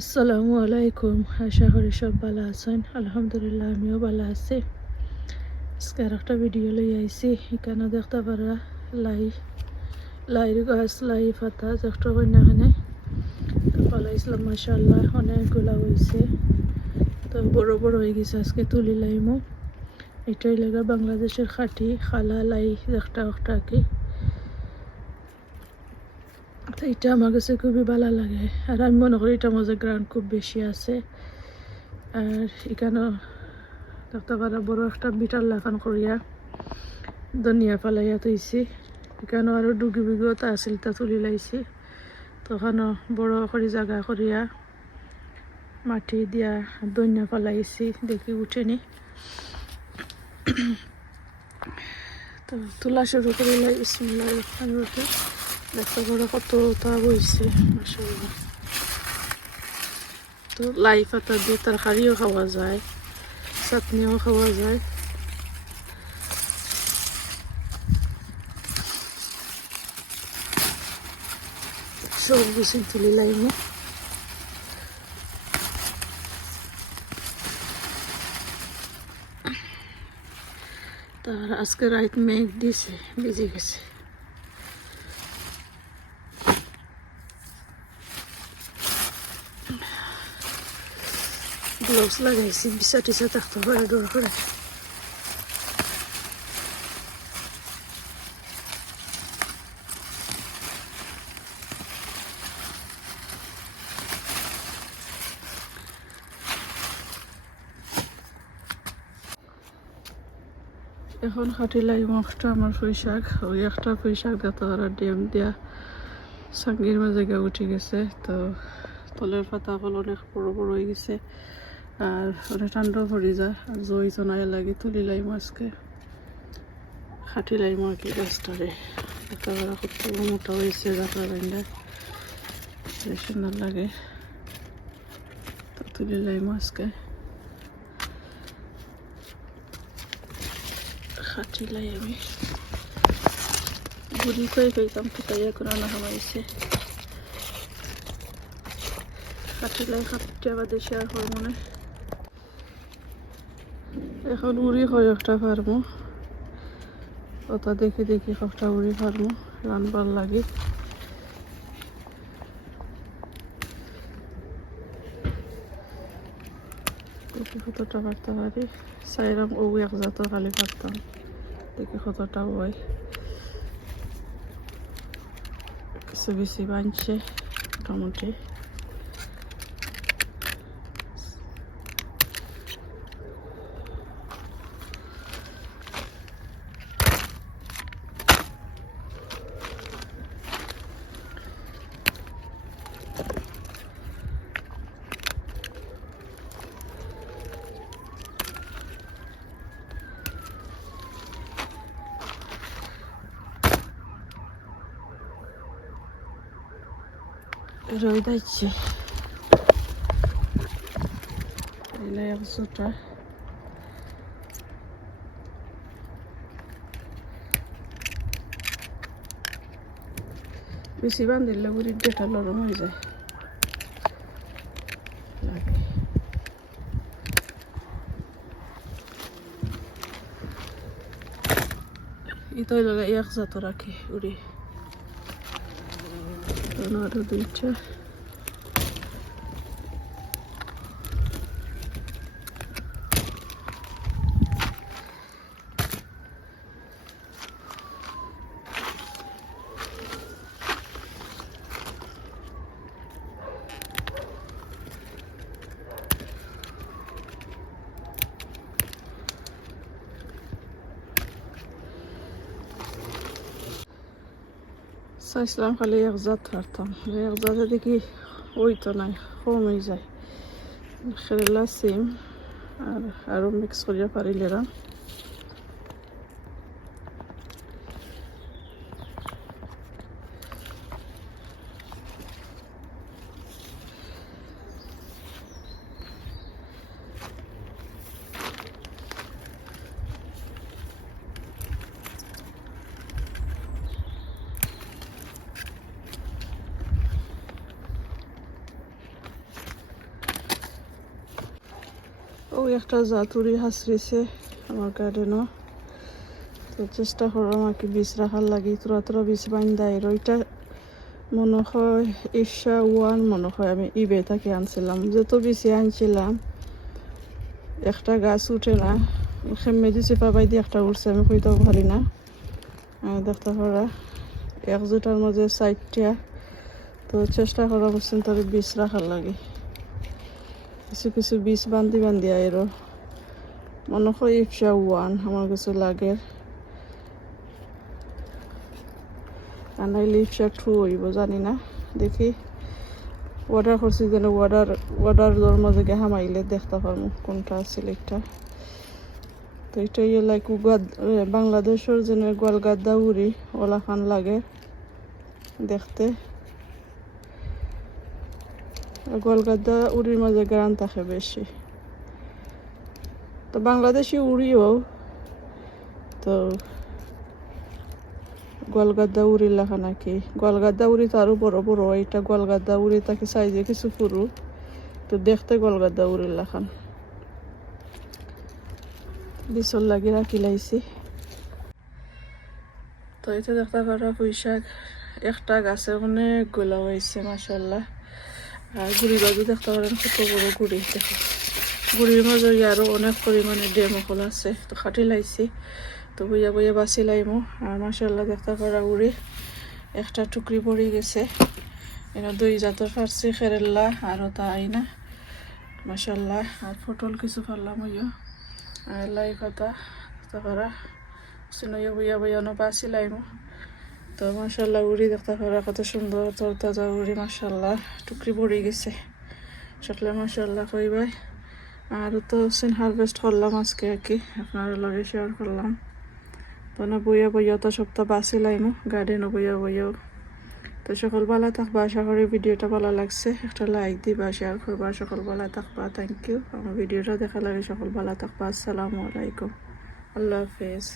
আসসালামু আলাইকুম। আশা করি সব ভালো আছেন। আলহামদুলিল্লাহ, আমিও ভালো আছি। আজকে আর একটা ভিডিও লই আইছি। এখানে দেখতে পারা লাই লাইর গাছ, লাই পাতা দেখতে না এখানে ফলাইছিলাম মাসাল্লাহ অনেকগুলা হয়েছে তো বড় বড় হয়ে গেছে আজকে তুলি লাইমো। এটাই লাগা বাংলাদেশের খাটি, খালা লাই, একটা একটা কি। তো এটা আমার কাছে খুবই ভালো লাগে। আর আমি মনে করি এটা মজা গ্রাউন্ড খুব বেশি আছে। আর এখানেও দেখতে পারা বড় একটা বিটার লাফান করিয়া ধনিয়া ফালাইয়া তৈছি এখানেও আরও ডুগি বিগিও তা আছিল তা তুলি লাইছি। তখনও বড় করে জায়গা করিয়া মাটি দিয়া ধনিয়া ফালাইছি দেখি উঠেনি। তো তোলা শুরু করিলে ইসমিল্লাহ রহমান রহিম। দেখতে বড় কত তা বইছে মাসাল্লাহ তো লাই পাতা দিয়ে তরকারিও খাওয়া যায় চাটনিও খাওয়া যায় সব কিছু তুলি লাইনে তার আজকে রাত মেঘ দিছে ভিজে গেছে গ্লোভস লাগাইছি বিছা টিচা থাকতে পারে ডর করে। এখন খাটি লাই মাছটা আমার পুঁই শাক। ওই একটা পুঁই শাক দিতে ডিম দিয়া সাঙ্গির মাঝে উঠে গেছে, তো তলের পাতা ফল অনেক বড় বড় হয়ে গেছে। আর অনেক ঠান্ডা পড়ে যায়। আর জই নাই লাগে, তুলি লাই মাছকে খাটি লাই মাকে গাছটারে। একটা খুব মোটা হয়েছে যাত্রা রান্নায় সুন্দর লাগে। তো তুলি লাই মাছকে খাটি লাই আমি। বুড়ি করে খাইতাম ফুটাইয়া করে না হামাইছে খাটি লাই খাটি আবার দেশে আর হয় মনে এখন উড়ি একটা পারমো ওটা দেখি দেখি একটা উড়ি পারমো রানবার লাগে। দেখি কতটা পারতে পারি। সাইরাম ও এক জাত খালি পারতাম দেখি কতটা হয়। কিছু বেশি বানছে, মোটামুটি। রোদাইছি এলে একশোটা বেশি বান্ধিলে বুড়ির ডেটা নরম হয়ে যায় লাগে ইতো লাগে এক জাত রাখি উড়ি আরও দুইটা চাইছিলাম খালি এক জাত হারতাম এক জাতে দেখি ওই তো নাই, কমে যায়। খেলা সিম আর আরও মিক্স করিয়া পারিলেরা ও একটা জাতুরি হাসরিছে আমার গার্ডেনও তো চেষ্টা করলাম আমাকে বীজ রাখার লাগি। তোরা তোরা বীজ বাইন্দাই ওইটা মনে হয় ঈর্ষা ওয়ান মনে হয় আমি ইবে থেকে আনছিলাম। যত বেশি আনছিলাম, একটা গাছ উঠে না খেমে চেপা পাই দিয়ে একটা উঠছে, আমি কইতেও পারি না। দেখতে পারা, এক জোটার মাঝে চারটা তো চেষ্টা করা করছেন তার বীজ রাখার লাগে। কিছু কিছু বীজ বান্ধি বান্ধি আইরো। মনে হয় ইপসা ওয়ান আমার কাছে লাগে। আর নাইলে ইপসা টু হইব, জানি না। দেখি। অর্ডার করছি যেন অর্ডার অর্ডার দর মাঝে গে হামাইলে দেখতে পারব কোনটা আছে একটা তো এটা ইয়ে লাইক বাংলাদেশের যেন গোয়ালগাদ্দা উড়ি ওলাখান লাগে। দেখতে। আর গোয়ালগাদ্দা উড়ির মাঝে গ্রান থাকে বেশি। তো বাংলাদেশি উড়িও, তো গোয়ালগাদ্দা উড়ি লেখা নাকি? গোয়ালগাদ্দা উড়ি তো আরও বড় বড়, এটা গোয়ালগাদ্দা উড়ি তাকে সাইজে কিছু পুরু তো দেখতে গোয়ালগাদ্দা উড়ি লেখান বিচল লাগি রাখি লাইছি। তো এটা দেখতে পারা পুঁইশাক, একটা গাছে অনেক গোলা হয়েছে মাসাল্লাহ আর গুড়ি বাজু দেখতে পারেন কত বড় গুড়ি, দেখো। গুড়ির মাঝে আরও অনেক পরিমাণে ডেম অকল আছে, তো খাটি লাইছি তো বইয়া বইয়া বাঁচি লাইমো। আর মাসাল্লাহ দেখতে পারা উড়ি একটা টুকরি পড়ে গেছে। এরা দুই জাতের ফার্সি খেরেল্লা আরও তা আইনা। মাসাল্লাহ আর পটল কিছু পারলাম হইয়া আর লাই পাতা, দেখতে পারা। বইয়া বইয়া নো বাঁচি লাইমো। তো মাসাল্লাহ উড়ি দেখতে পারা কত সুন্দর, তোর তাজা উড়ি মাসাল্লাহ টুকরি পড়ে গেছে। সকলে মাসাল্লাহ কইবাই আর তো সিন হারভেস্ট করলাম আজকে আর কি, আপনার লগে শেয়ার করলাম। তো না, বইয়া বইয়া তো সপ্তাহ বাসি লাইমো গার্ডেনও বইয়া বইয়াও তো সকল ভালো থাকবা, আশা করি ভিডিওটা ভালো লাগছে। একটা লাইক দিবা শেয়ার করবা সকল ভালো থাকবা থ্যাংক ইউ আমার ভিডিওটা দেখা লাগে সকল ভালো থাকবা, আসসালামু আলাইকুম। আল্লাহ হাফেজ।